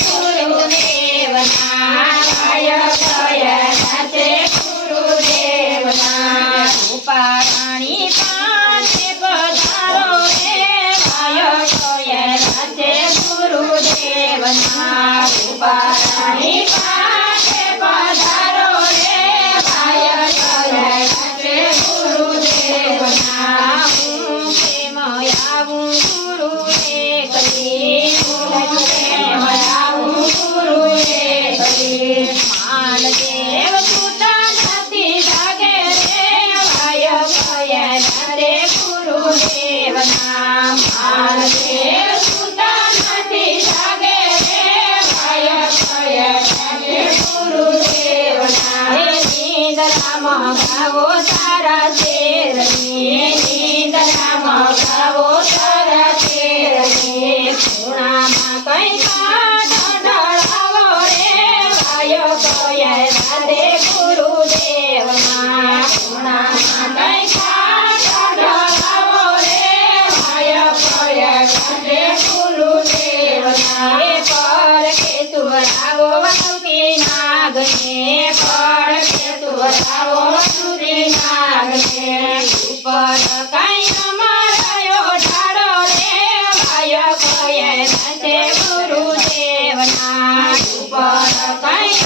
ગુરુદેવના ભાય કયા છે ગુરુદેવના રૂપા રાણી પાસે પધારો રે ભાય કયા છે ગુરુદેવના રૂપા રાણી પાસે પધારો રે ભાય કયા છે ગુરુદેવના હું પ્રેમ આવું ગુરુએ કરી માલદેવ સુતા નથી જાગે રે ભાય કયા રે ગુરુદેવના માલદેવ સુતા નથી જાગે રે ભાય કયા રે ગુરુદેવના નિંદરામાં ગાવો તારા શેરની નિંદરામાં ગાવો તારા શેરની ખૂણામાં કઈ રે ગુરુદેવના ખૂણામાં કઈ ઢળાવો રે ભાય કયા રે ગુરુદેવના પર કે સુવરાવો વસુકી નાગને પર કે સુવરાવો વસુકી નાગને ઉપર કઈ અમારાયો ઢાળો રે ભાય કયા છે ગુરુદેવના ઉપર કઈ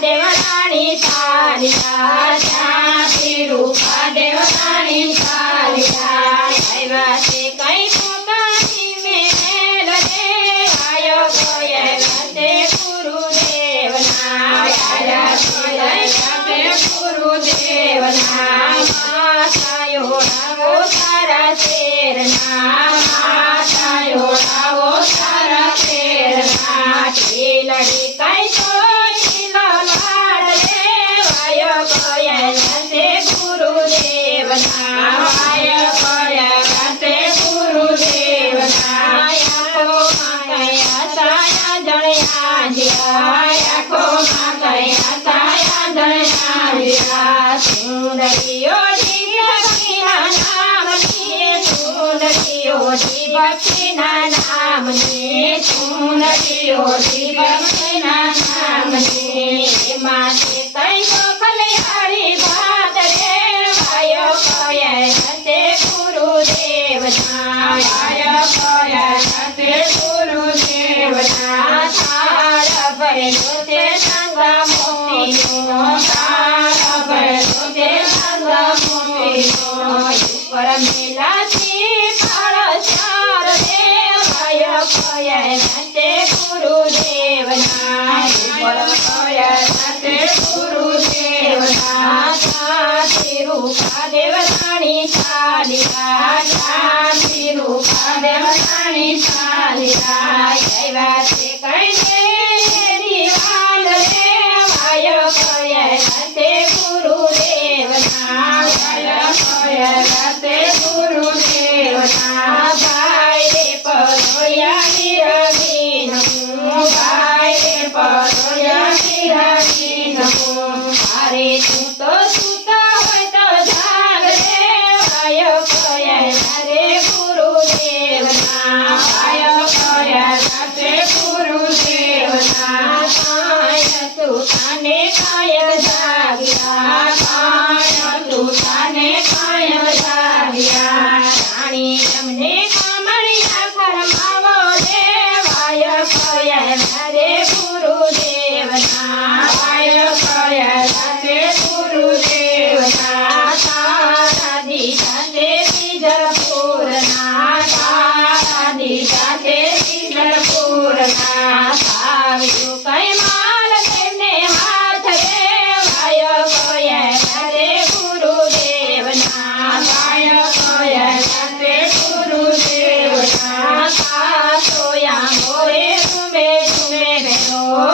દેવરાણી ચાલિયા ત્યાંથી રૂપા દેવરાણી ચાલિયા આવ્યા છે કઈ પોતાની મેલ રે ભાય કયા છે ગુરુદેવના આવ્યા છે ગુરુદેવના માતાયો રાવો તારા શેરના માતાયો રાવો તારા શેરના ઢીલડી કઈ ગુરુદેવના ભાય કયા છે ગુરુદેવના આંખોમાં કયા સાયા જણ્યા જ્યા આંખોમાં કયા સાયા જણ્યા જ્યા સુંદરીઓ ભક્તિના નામની સુંદરીઓ ભક્તિના નામની સુંદરીઓ ભક્તિના નામની એમાં છે કઈ કલ્યાણી ભાત રે ભાય કયા છે ગુરુદેવના ભાય કયા છે ગુરુદેવના તારા ભરેલો છે સંગ મોતીનો તારા ભરેલો છે સંગ મોતીનો ઉપર મેલાથી ફળ ચાર રે ભાય કયા છે ગુરુદેવના ઉપર કયા છે ગુરુદેવના ત્યાંથી રૂપા દેવરાણી ચાલિયા ત્યાંથી રૂપા દેવરાણી ચાલિયા આવ્યા છે કઈ દિવાલ રે ભાય કયા છે ગુરુદેવના ભાય કયા છે ગુરુદેવના ભાઈ રે પરોયા વિરહીન ભાઈ રે પરોયા વિરહીન અરે તું તો સુતા હોય તો જાગ રે ભાય કયા રે ગુરુદેવના ભાય કયા છે ગુરુદેવના કાય સુતાને કાય જાગ્યા કાય સુતાને કાય જાગ્યા રાણી તમને કામળિયા ફરમાવો રે ભાય કયા રે ગુરુદેવના ભાય કયા છે ગુરુદેવના તારા દીધા છે બીજલપુરના તારા દીધા છે બીજલપુરના આવ્યું કઈ માલ તેમને હાથ રે ભાય કયા રે ગુરુદેવના ભાય કયા છે ગુરુદેવના સોયા મોરે તુમે તુમે ગયો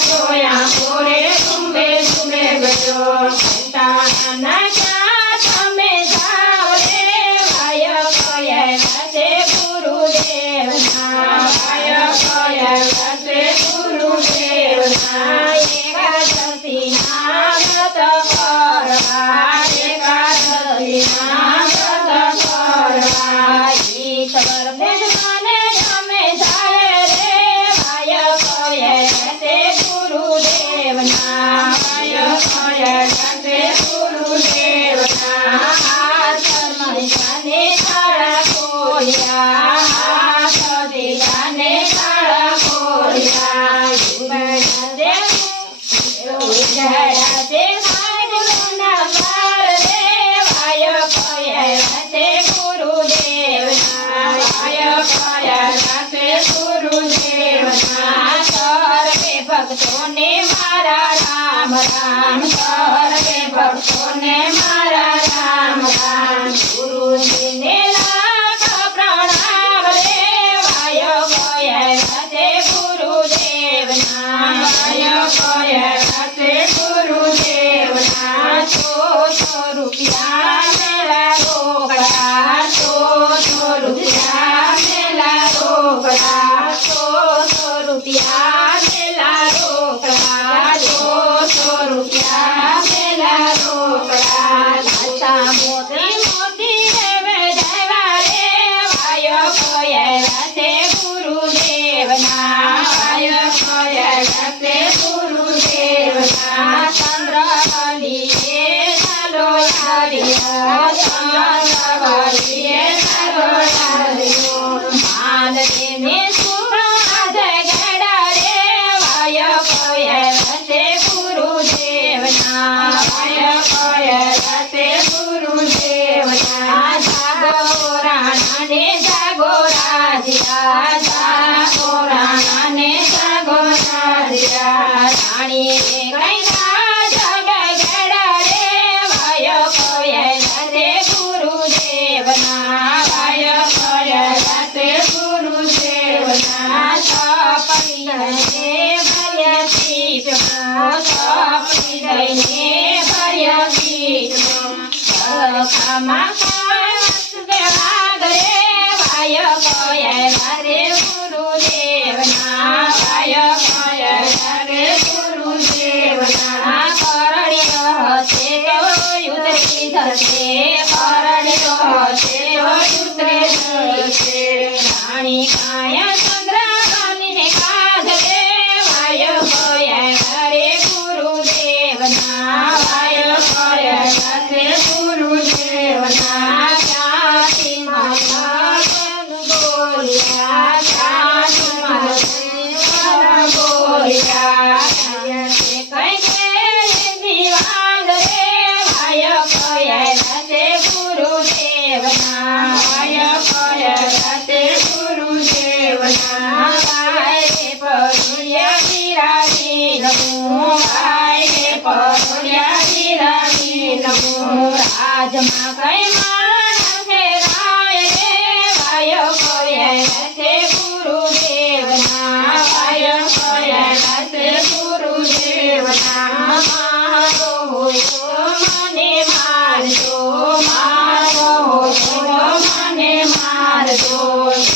સોયા મોરે તુમે તુમે ગયો તાના ક્યાં તમે જાવ રે ભાય કયા છે ગુરુદેવના ભાય કયા છે ગુરુદેવના એકાદશી ના વ્રત કરવા એકાદશી ગુરુદેવના હાથ મૈયાને તાળા ખોલ્યા હાથ દીધાને તાળા ખોલ્યા ઉજળા તે ગુરુના પાર દેવાય કયા તે ગુરુદેવના વાય કયા તે ગુરુદેવના સર્વે ભક્તોને મારા રામ રામ સર્વે ભક્તોને મારા રામ રામ ગુરુજીને લાખ પ્રણામ દેવાય કયા તે ગુરુદેવના વાય કયા તે ગુરુદેવના 100 રૂપિયા મેલા રોકડા 100 રૂપિયા મેલા રોકડા 100 રૂપિયા મેલા રોકડા 100 રૂપિયા મેલા રોકડા લાચા મોતી મોતી રેવે દેવા રે વાય કયા તે ગુરુદેવના વાય કયા તે ગુરુદેવના ચંદ્રવલીએ ચાલો યારિયા ચંદ્રવલીએ ચાલો યારિયો માનદેને સુખા જગડા રે વાય કયા તે ગુરુદેવના વાય કયા તે ગુરુદેવના જાગો રાણાને જાગો રાધિયા જાગો રાણાને જાગો રાધિયા રાણી કઈ જગડા રે વાય કયા તે ગુરુદેવના વાય કયા તે ગુરુદેવના સપડીને ભર્યા ચીપમાં સપડીને ભર્યા ચીપમાં સખામાં વાગરે વાય કયા રે ગુરુદેવના વાય કયા રે ગુરુદેવના કરણી હશે તો ઉતરી જશે કરણી હશે તો ઉતરી જશે રાણી કાયા ચંદ્રવલીને કાજરે વાય કયા રે ગુરુદેવના વાય કયા તે ગુરુદેવના જાતિ માતા બોલ્યા જાતિ માતા બોલ્યા કઈ દીવાલ રે વાય કયા તે ગુરુદેવના વાય કયા તે ગુરુદેવના વાય પરુયા વિરાજી નમો વાય પરુયા વિરાજી નમો રાજમાં કઈ માણસ રાય રે વાય કયા તે ગુરુદેવના વાય કયા તે ગુરુદેવના મારો હોય મને મારજો મારો હોય મને મારજો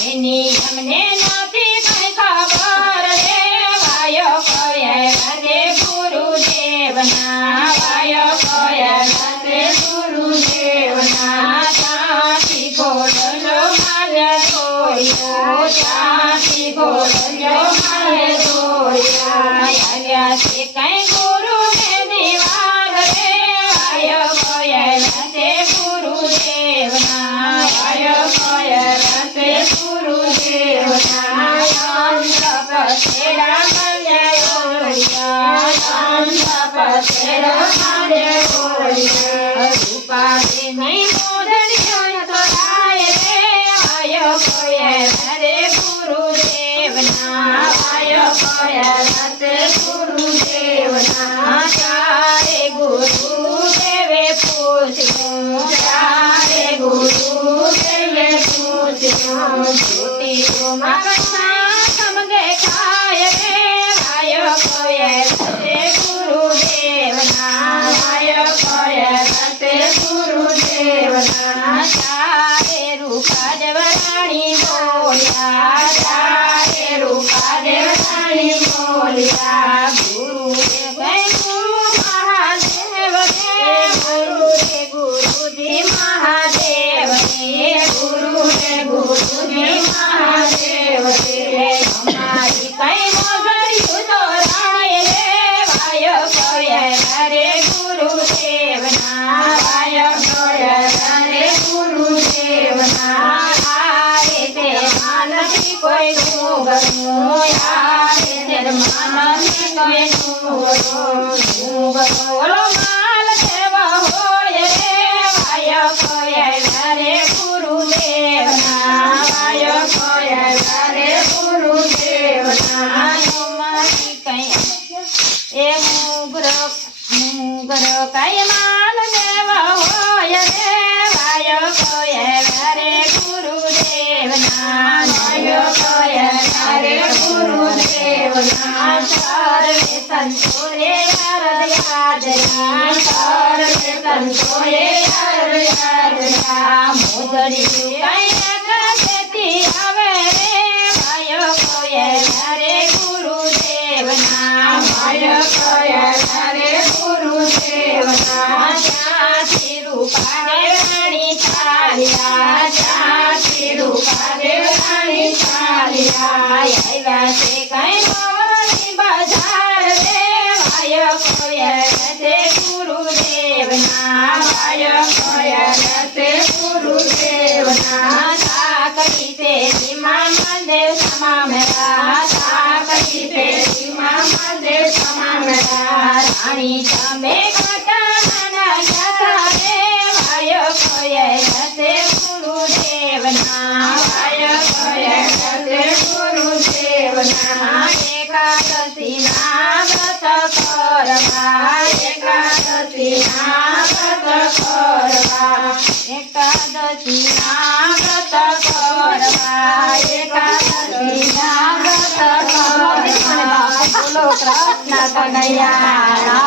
એની અમને નથી કઈ ખબર રે વાય કયા તે ગુરુદેવના વાય કયા તે ગુરુદેવના ત્યાંથી ઘોડલો મારે દોડ્યો ત્યાંથી ઘોડલો મારે દોડ્યા આવ્યા છે કઈ ગુરુને દિવાલ રે વાય કયા તે ગુરુદેવના વાય કયા તે ગુરુદેવના ચંદ્ર પછેડા મળ્યા ચંદ્ર પછેડા મળ્યા રૂપા નહીં મોદડી તોડાય રે વાય કયા રે ગુરુદેવના વાય કયા તે ગુરુદેવના ચારે ગુરુદેવે પૂછ્યું ચારે ગુરુદેવે પૂછ્યું જ્યોતિઓમાં કથા સમગે ખાય રે વાય કયા તે ગુરુદેવના વાય કયા તે ગુરુદેવના ચારે રૂપા દેવરાણી બોલ્યા ચારે રૂપા દેવરાણી બોલ્યા ગુરુદેવ ગુરુ મહાદેવ ગુરુજી મહાદેવ ગુરુજી મહાદેવ અમારી કઈ મોગર્યું તો રાણી રે વાય કયા રે ગુરુદેવ કોયલા રે ગુરુદેવના કોયલા રે ગુરુદેવના સર્વે સંતોએ યાદયા સર્વે સંતોએ યાદયા મોદડી કઈ આવે રે ભાયો કોયલા રે ગુરુદેવના કોયલા રે ગુરુદેવના ત્યાંથી રૂપાદેવની ચાલ્યા ત્યાંથી રૂપાદેવની ચાલ્યા આવ્યા છે કઈ મોની બજાર રે ભાયો કોયલા રે ગુરુદેવના ભાયો કોયલા રે ગુરુદેવના સાકરી તે મહાદેવ સમામરા સાકરી તે મહાદેવ સમામરા રાણી તમે ઘટાના ગયા રે ભાયો કોયલા રે ગુરુદેવના ભાયો કોયલા રે ગુરુદેવના એકાદશીના વ્રત કરવા એકાદશીના વ્રત કરવા એકાદશીના વ્રત કરવા એકાદશીના વ્રત કરવા બોલો કૃષ્ણ કનૈયા